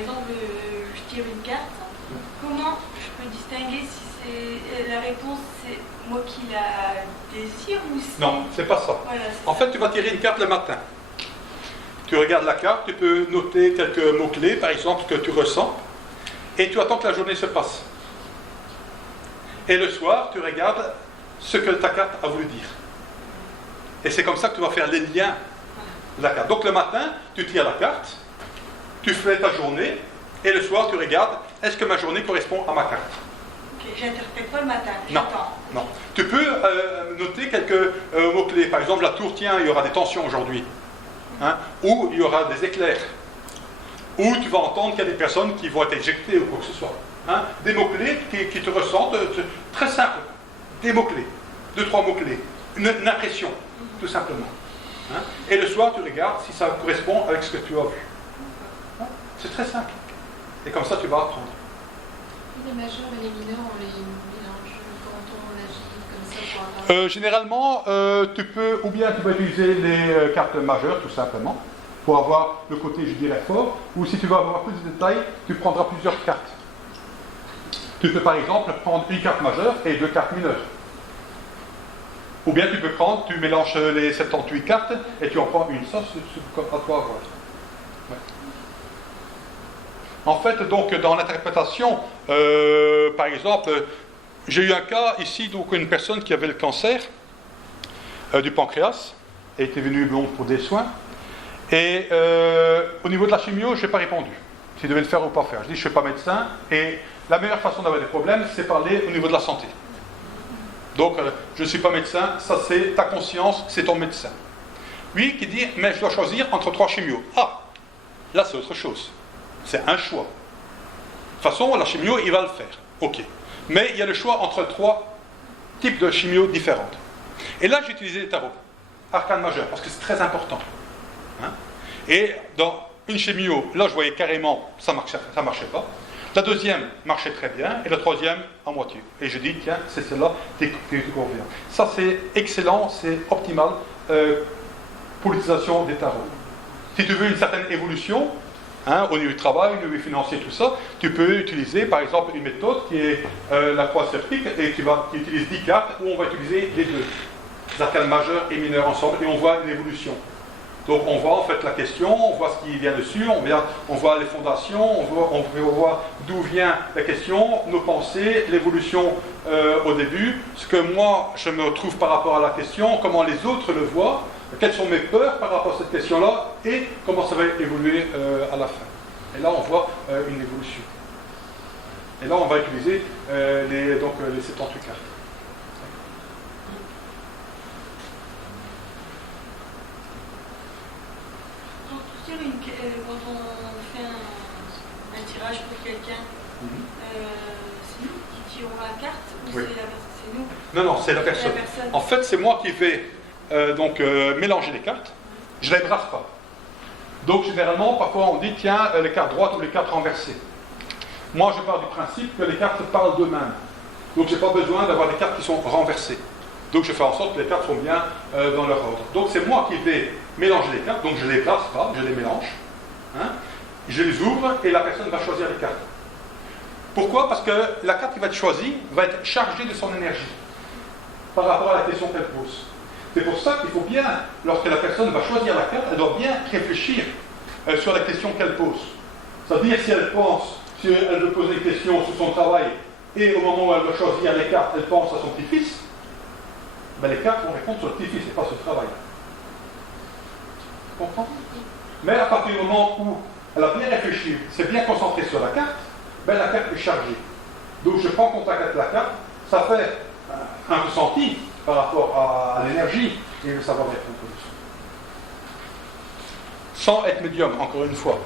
exemple, je tire une carte, comment je peux distinguer si la réponse c'est moi qui la désire ou c'est... Non, c'est pas ça. Voilà, en fait, tu vas tirer une carte le matin. Tu regardes la carte, tu peux noter quelques mots-clés, par exemple, que tu ressens, et tu attends que la journée se passe. Et le soir, tu regardes ce que ta carte a voulu dire. Et c'est comme ça que tu vas faire les liens de la carte. Donc le matin, tu tires la carte, tu fais ta journée, et le soir, tu regardes, est-ce que ma journée correspond à ma carte? Ok, j'interprète pas le matin, non, j'attends. non. Tu peux noter quelques mots-clés. Par exemple, la tour, tiens, il y aura des tensions aujourd'hui. Hein, ou il y aura des éclairs. Ou tu vas entendre qu'il y a des personnes qui vont être éjectées ou quoi que ce soit. Hein, des mots-clés qui te ressentent, très simple. Des mots-clés. 2-3 mots-clés. Une impression, tout simplement. Hein, et le soir, tu regardes si ça correspond avec ce que tu as vu. Hein, c'est très simple. Et comme ça, tu vas apprendre. Les majeurs et les mineurs, on les mélange quand on agit comme ça pour avoir... Généralement, tu peux utiliser les cartes majeures, tout simplement, pour avoir le côté, je dirais, fort, ou si tu veux avoir plus de détails, tu prendras plusieurs cartes. Tu peux par exemple prendre une carte majeure et 2 cartes mineures. Ou bien tu mélanges les 78 cartes et tu en prends une. Ça, c'est à toi à voir. Ouais. En fait, donc, dans l'interprétation, par exemple, j'ai eu un cas ici, donc une personne qui avait le cancer du pancréas et était venue pour des soins. Et au niveau de la chimio, je n'ai pas répondu. S'il devait le faire ou pas faire. Je dis, je ne suis pas médecin. Et la meilleure façon d'avoir des problèmes, c'est parler au niveau de la santé. Donc, je ne suis pas médecin, ça c'est ta conscience, c'est ton médecin. Lui qui dit, mais je dois choisir entre 3 chimios. Ah, là c'est autre chose. C'est un choix. De toute façon, la chimio, il va le faire. Ok. Mais il y a le choix entre 3 types de chimio différentes. Et là, j'ai utilisé les tarots. Arcane majeur, parce que c'est très important. Hein? Et dans une chimio, là, je voyais carrément, ça marchait pas. La deuxième marchait très bien, et la troisième, à moitié. Et je dis, tiens, c'est celle-là qui convient. Ça, c'est excellent, c'est optimal pour l'utilisation des tarots. Si tu veux une certaine évolution, hein, au niveau du travail, au niveau financier, tout ça, tu peux utiliser, par exemple, une méthode qui est la croix sceptique, et qui utilise 10 cartes, où on va utiliser les deux. Les arcanes majeures et mineures ensemble, et on voit une évolution. Donc on voit en fait la question, on voit ce qui vient dessus, on voit les fondations, on peut voir d'où vient la question, nos pensées, l'évolution au début, ce que moi je me trouve par rapport à la question, comment les autres le voient, quelles sont mes peurs par rapport à cette question-là, et comment ça va évoluer à la fin. Et là on voit une évolution. Et là on va utiliser les 78 cartes. Quand on fait un tirage pour quelqu'un, c'est nous qui tirons la carte ou oui. C'est nous? Non, c'est la personne. En fait, c'est moi qui vais mélanger les cartes. Je ne les brasse pas. Donc, généralement, parfois on dit, tiens, les cartes droites ou les cartes renversées. Moi, je pars du principe que les cartes parlent d'eux-mêmes. Donc, je n'ai pas besoin d'avoir des cartes qui sont renversées. Donc, je fais en sorte que les cartes sont bien dans leur ordre. Donc, c'est moi qui vais mélanger les cartes. Donc, je ne les brasse pas, je les mélange. Hein, je les ouvre et la personne va choisir les cartes. Pourquoi? Parce que la carte qui va être choisie va être chargée de son énergie par rapport à la question qu'elle pose. C'est pour ça qu'il faut bien, lorsque la personne va choisir la carte, elle doit bien réfléchir sur la question qu'elle pose. C'est-à-dire si elle pense, si elle veut poser une question sur son travail et au moment où elle va choisir les cartes, elle pense à son petit-fils, ben les cartes vont répondre sur le petit-fils et pas sur le travail. Tu comprends? Mais à partir du moment où elle a bien réfléchi, s'est bien concentrée sur la carte, ben la carte est chargée. Donc je prends contact avec la carte, ça fait un ressenti par rapport à l'énergie et le savoir-être. Sans être médium, encore une fois.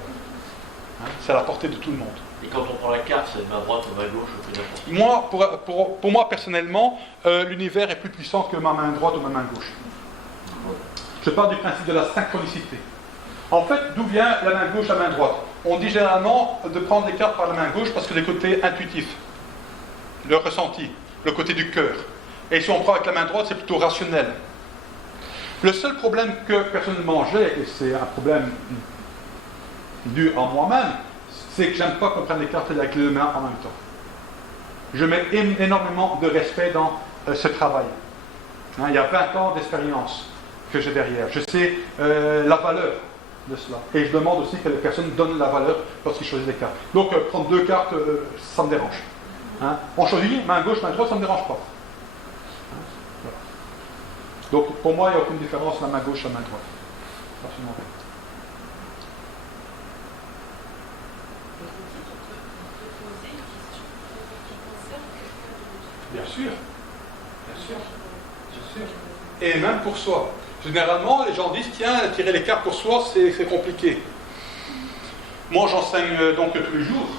Hein, c'est à la portée de tout le monde. Et quand on prend la carte, c'est de main droite ou main gauche ou n'importe Moi, pour moi, personnellement, l'univers est plus puissant que ma main droite ou ma main gauche. Je parle du principe de la synchronicité. En fait, d'où vient la main gauche, la main droite? On dit généralement de prendre les cartes par la main gauche parce que le côté intuitif, le ressenti, le côté du cœur. Et si on prend avec la main droite, c'est plutôt rationnel. Le seul problème que personnellement j'ai, et c'est un problème dû à moi-même, c'est que j'aime pas qu'on prenne les cartes avec les deux mains en même temps. Je mets énormément de respect dans ce travail. Hein, il y a 20 ans d'expérience que j'ai derrière. Je sais la valeur de cela. Et je demande aussi que les personnes donnent la valeur lorsqu'ils choisissent des cartes. Donc prendre deux cartes, ça me dérange. Hein, on choisit main gauche, main droite, ça ne me dérange pas. Hein, voilà. Donc pour moi, il n'y a aucune différence la main gauche, la main droite. Absolument pas. Bien sûr, bien sûr, bien sûr. Et même pour soi. Généralement, les gens disent, tiens, tirer les cartes pour soi, c'est compliqué. Moi, j'enseigne donc tous les jours,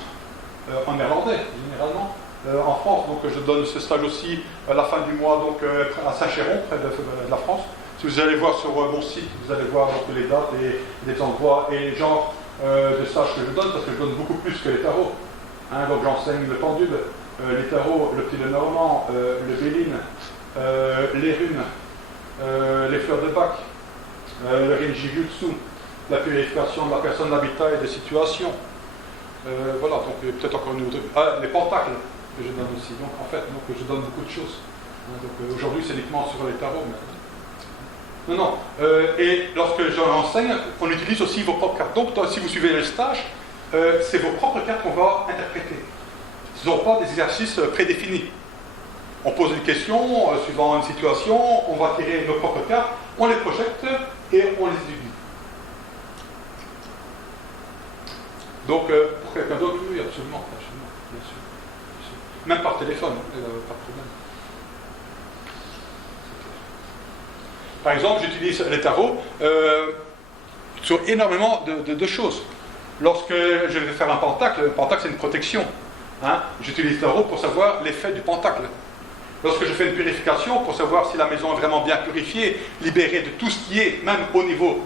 en néerlandais, généralement, en France. Donc, je donne ce stage aussi à la fin du mois, donc à Saint-Chéron, près de la France. Si vous allez voir sur mon site, vous allez voir donc, les dates et les endroits et les genres de stages que je donne, parce que je donne beaucoup plus que les tarots. Hein, donc, j'enseigne le pendule, les tarots, le petit Lenormand, le Béline, les runes, les fleurs de Bach, le Rinji Jutsu, la purification de la personne, l'habitat et des situations. Voilà, donc peut-être encore une autre. Ah, les pentacles que je donne aussi. Donc en fait, donc, je donne beaucoup de choses. Donc aujourd'hui, c'est uniquement sur les tarots. Mais... Non. Et lorsque j'enseigne, on utilise aussi vos propres cartes. Donc si vous suivez le stage, c'est vos propres cartes qu'on va interpréter. Ce ne sont pas des exercices prédéfinis. On pose une question, suivant une situation, on va tirer nos propres cartes, on les projette et on les étudie. Donc, pour quelqu'un d'autre, oui, absolument, bien sûr. Même par téléphone, pas de problème. Par exemple, j'utilise les tarots sur énormément de choses. Lorsque je vais faire un pentacle c'est une protection. Hein, j'utilise le tarot pour savoir l'effet du pentacle. Lorsque je fais une purification, pour savoir si la maison est vraiment bien purifiée, libérée de tout ce qui est, même au niveau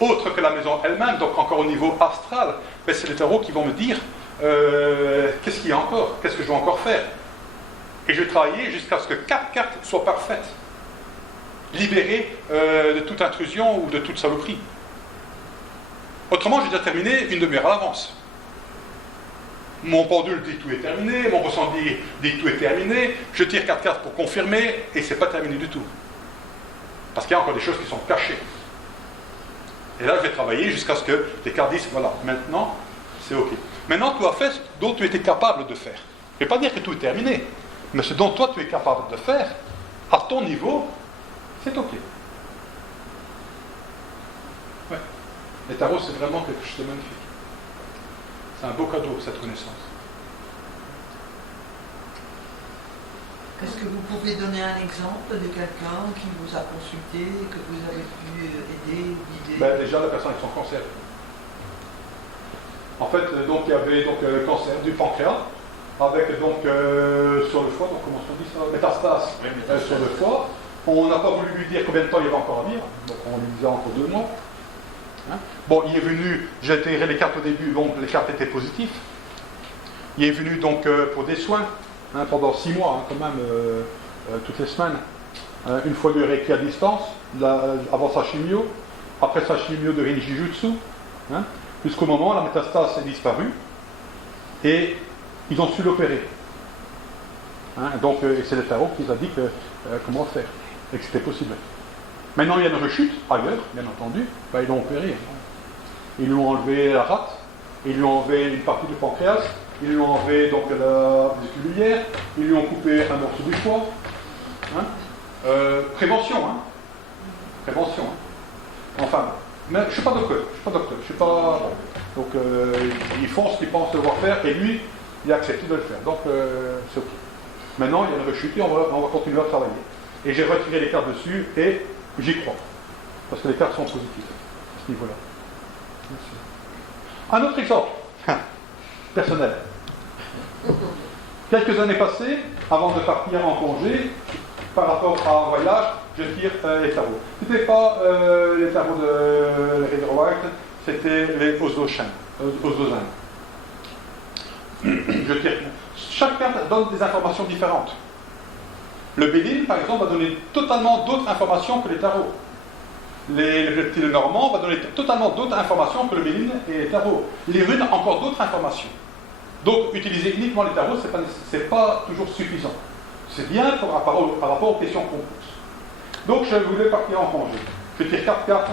autre que la maison elle-même, donc encore au niveau astral, ben c'est les tarots qui vont me dire qu'est-ce qu'il y a encore, qu'est-ce que je dois encore faire. Et je vais travailler jusqu'à ce que 4 cartes soient parfaites, libérées de toute intrusion ou de toute saloperie. Autrement, j'ai déjà terminé une demi-heure à l'avance. Mon pendule dit que tout est terminé, mon ressenti dit que tout est terminé, je tire 4 cartes pour confirmer, et c'est pas terminé du tout. Parce qu'il y a encore des choses qui sont cachées. Et là, je vais travailler jusqu'à ce que les cartes disent, voilà, maintenant, c'est OK. Maintenant, tu as fait ce dont tu étais capable de faire. Je ne vais pas dire que tout est terminé, mais ce dont toi tu es capable de faire, à ton niveau, c'est OK. Ouais. Les tarots, c'est vraiment quelque chose de magnifique. C'est un beau cadeau, cette connaissance. Est-ce que vous pouvez donner un exemple de quelqu'un qui vous a consulté, que vous avez pu aider, guider? Ben, déjà, la personne avec son cancer. En fait, donc, il y avait donc, le cancer du pancréas, avec donc sur le foie, donc comment on dit ça, métastase, oui, sur le foie. On n'a pas voulu lui dire combien de temps il y avait encore à vivre, donc on lui disait encore 2 mois. Hein? Bon, il est venu, j'ai tiré les cartes au début, donc les cartes étaient positives. Il est venu donc pour des soins, hein, pendant 6 mois, hein, quand même, toutes les semaines. Une fois de Reiki à distance, avant sa chimio, après sa chimio de Rinji Jutsu, hein, jusqu'au moment où la métastase est disparue, et ils ont su l'opérer. Hein, donc, et c'est le tarot qui nous a dit comment faire, et que c'était possible. Maintenant, il y a une rechute, ailleurs, bien entendu, ben, ils l'ont opéré. Ils lui ont enlevé la rate, ils lui ont enlevé une partie du pancréas, ils lui ont enlevé donc, la vésicule biliaire, ils lui ont coupé un morceau du foie. Hein. Prévention, hein. Prévention. Hein. Enfin, mais je ne suis pas docteur, je suis pas... Donc, ils font ce qu'ils pensent devoir faire, et lui, il a accepté de le faire. Donc, c'est OK. Maintenant, il y a une rechute et on va continuer à travailler. Et j'ai retiré les cartes dessus, et j'y crois. Parce que les cartes sont positives, à ce niveau-là. Un autre exemple, personnel. Quelques années passées, avant de partir en congé, par rapport à un voyage, je tire les tarots. Ce n'était pas les tarots de Rider-Waite, c'était les Oslo-Zen. Je tire. Chaque carte donne des informations différentes. Le Béline, par exemple, va donner totalement d'autres informations que les tarots. le reptile normand va donner totalement d'autres informations que le Méline et les tarots. Les runes, encore d'autres informations. Donc, utiliser uniquement les tarots, ce n'est pas toujours suffisant. C'est bien par rapport aux questions qu'on pose. Donc, je voulais partir en congé. Je tire 4 cartes.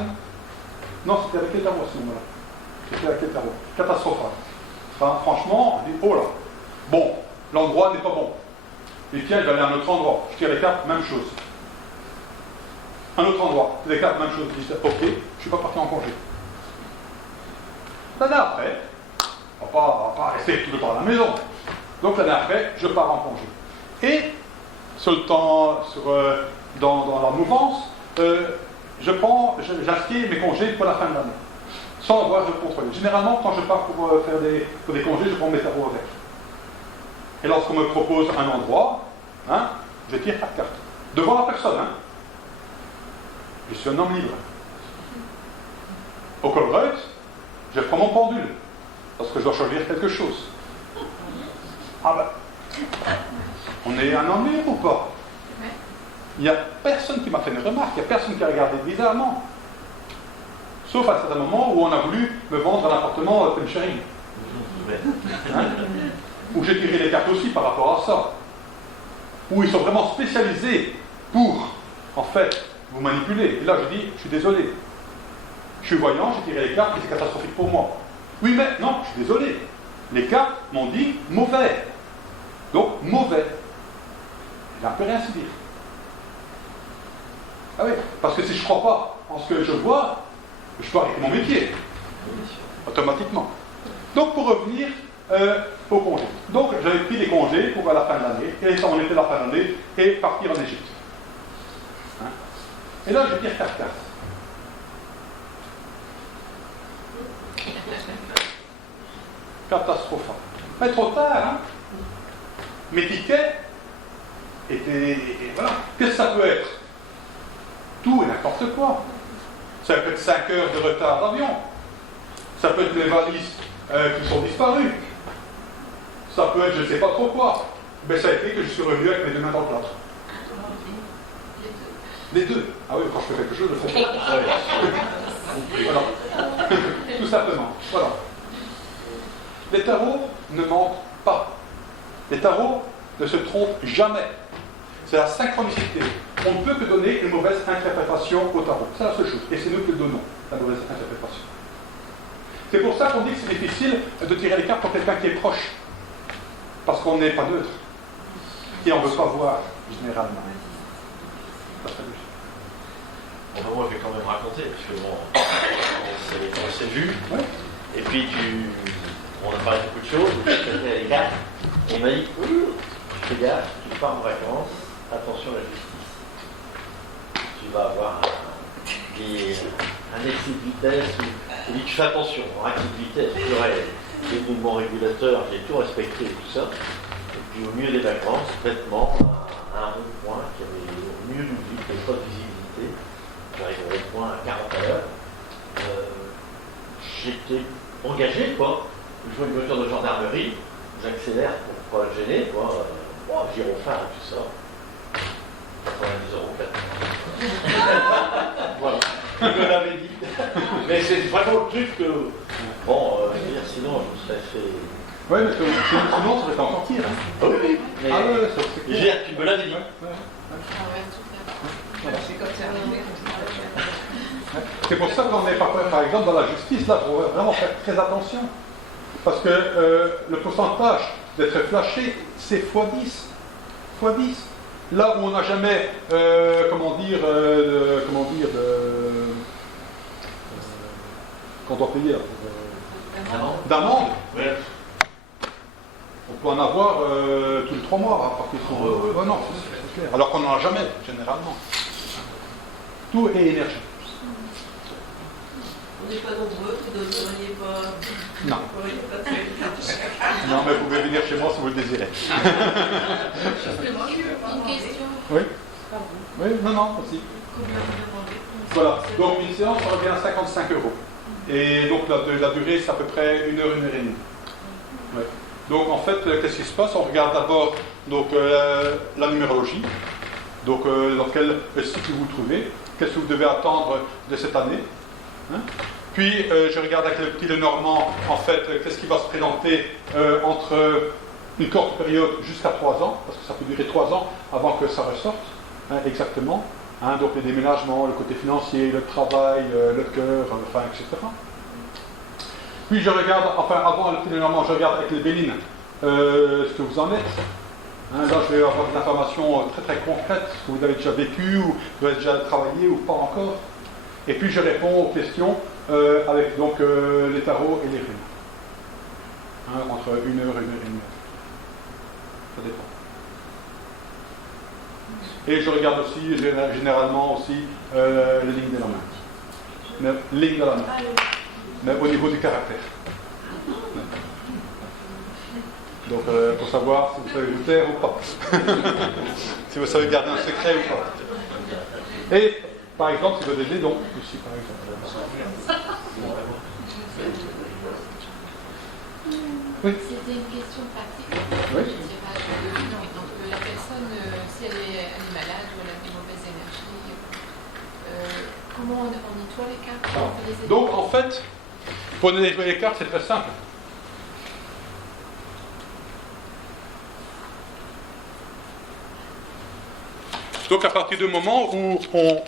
Non, c'était avec les tarots à ce moment-là. C'était avec les tarots. Catastrophal. Enfin, franchement, on dit, oh là, bon, l'endroit n'est pas bon. Et tiens, je vais aller à un autre endroit. Je tire les cartes, même chose. Un autre endroit, les cartes, même chose. Je dis, ok, je ne suis pas parti en congé. L'année après, on ne va pas rester tout le temps à la maison. Donc l'année après, je pars en congé. Et sur le temps, dans la mouvance, j'inscris mes congés pour la fin de l'année, sans avoir de contrôler. Généralement, quand je pars pour des congés, je prends mes tarots avec. Et lorsqu'on me propose un endroit, je tire 4 cartes. Devant la personne, Je suis un homme libre. Au Colruyt, je prends mon pendule, parce que je dois choisir quelque chose. Ah ben, on est un homme libre ou pas? Il n'y a personne qui m'a fait une remarque, il n'y a personne qui a regardé bizarrement. Sauf à certains moments où on a voulu me vendre un appartement à Penchering. Où j'ai tiré les cartes aussi par rapport à ça. Où ils sont vraiment spécialisés pour, en fait, vous manipuler. Et là, je dis, je suis désolé. Je suis voyant, j'ai tiré les cartes et c'est catastrophique pour moi. Oui, mais non, je suis désolé. Les cartes m'ont dit mauvais. Donc, mauvais. Il n'a plus rien à se dire. Ah oui, parce que si je ne crois pas en ce que je vois, je dois arrêter mon métier. Automatiquement. Donc, pour revenir au congé. Donc, j'avais pris des congés pour la fin de l'année, et ça en était la fin de l'année, et partir en Égypte. Et là, je tire 4 cartes. Catastrophal. Mais trop tard, Mes tickets étaient... Voilà. Qu'est-ce que ça peut être? Tout et n'importe quoi. Ça peut être 5 heures de retard d'avion. Ça peut être les valises qui sont disparues. Ça peut être je ne sais pas trop quoi. Mais ça a été que je suis revenu avec mes 2 mains dans le plâtre. Les deux. Ah oui, quand je fais quelque chose, je fais pas. Voilà. Tout simplement. Voilà. Les tarots ne mentent pas. Les tarots ne se trompent jamais. C'est la synchronicité. On ne peut que donner une mauvaise interprétation au tarot. C'est la seule chose. Et c'est nous qui le donnons, la mauvaise interprétation. C'est pour ça qu'on dit que c'est difficile de tirer les cartes pour quelqu'un qui est proche. Parce qu'on n'est pas neutre. Et on ne veut pas voir, généralement. Bon, ben moi, je vais quand même raconter, parce que bon, on s'est vu, ouais. Et puis on a parlé de beaucoup de choses, les cartes, et il m'a dit, fais gaffe, tu pars en vacances, attention à la justice. Tu vas avoir un excès de vitesse, il dit, tu fais attention, en excès de vitesse, tu aurais les mouvements régulateurs, j'ai tout respecté et tout ça, et puis au milieu des vacances, bêtement, à un rond-point qui avait au milieu du vide, qui n'avait pas de visibilité, j'arrive au rond-point à 40 à l'heure, j'étais engagé, quoi. Je vois une voiture de gendarmerie, j'accélère pour pas le gêner, quoi. Gyrophare et tout ça. 90 €. Voilà. Je me l'avais dit. Mais c'est vraiment le truc que. Bon, je veux dire, sinon, je me serais fait. Oui, mais sinon, ça serait encore pire. Hein. Oui, mais. Ah ouais, c'est clair. Tu me l'avais dit. Voilà, c'est comme ça. C'est pour ça qu'on est, par exemple, dans la justice, là, il faut vraiment faire très attention. Parce que le pourcentage d'être flashé, c'est x10. x10. Là où on n'a jamais, qu'on doit payer d'amende, ouais. On peut en avoir tous les 3 mois à partir de non, c'est clair. Alors qu'on n'en a jamais, généralement. Tout est énergie. On n'est pas nombreux, vous ne donneriez pas... Non. Non, mais vous pouvez venir chez moi si vous le désirez. Une question. Oui. Oui, non, aussi. Voilà, donc une séance, ça revient à 55 €. Et donc la durée, c'est à peu près 1 heure, 1 heure et demie. Ouais. Donc en fait, qu'est-ce qui se passe? On regarde d'abord donc, la numérologie. Donc, dans quel cycle vous trouvez, qu'est-ce que vous devez attendre de cette année. Hein. Puis, je regarde avec le petit Lenormand, en fait, qu'est-ce qui va se présenter entre une courte période jusqu'à 3 ans, parce que ça peut durer 3 ans avant que ça ressorte, hein, exactement. Hein, donc, les déménagements, le côté financier, le travail, le cœur, enfin, etc. Puis, je regarde, enfin, avant le petit Lenormand, je regarde avec les Bénines ce que vous en êtes. Hein, là, je vais avoir des informations très très concrètes, ce que vous avez déjà vécu, ou vous avez déjà travaillé, ou pas encore. Et puis je réponds aux questions avec donc les tarots et les runes. Hein, entre 1 heure et 1 heure et demie. Ça dépend. Et je regarde aussi, généralement aussi, les lignes de la main. Les lignes de la main. Mais au niveau du caractère. Donc, pour savoir si vous savez vous taire ou pas. Si vous savez garder un secret ou pas. Et, par exemple, si vous avez des dons, aussi, par exemple. Oui. C'était une question pratique. Oui. Je dirais, donc, la personne, si elle est malade ou elle a des mauvaises énergies, comment on nettoie les cartes? Comment on fait les Donc, en fait, pour nettoyer les cartes, c'est très simple. Donc à partir du moment où on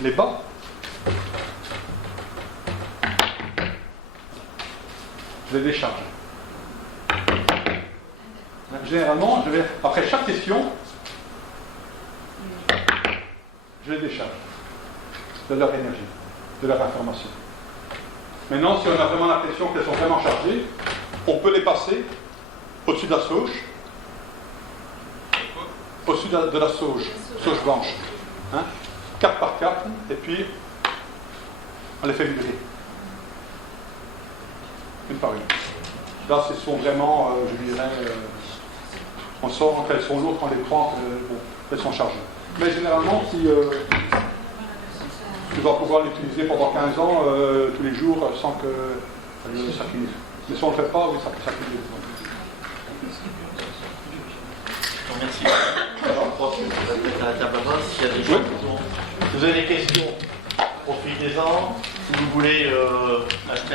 les bat, je les décharge. Généralement, après chaque question, je les décharge de leur énergie, de leur information. Maintenant, si on a vraiment l'impression qu'elles sont vraiment chargées, on peut les passer au-dessus de la sauge, au-dessus de la sauge blanche, hein, carte par carte, et puis on les fait vibrer, une par une. Là, ce sont vraiment, je dirais, on sent qu'elles sont lourdes quand on les prend, elles sont chargées. Mais généralement, si tu vas pouvoir l'utiliser pendant 15 ans, tous les jours, sans que ça finisse. Mais si on ne le fait pas, oui, ça finit. Merci. Alors, je crois que vous allez peut-être à la table là-bas. S'il y a des gens qui vous avez des questions, profitez-en. Si vous voulez acheter un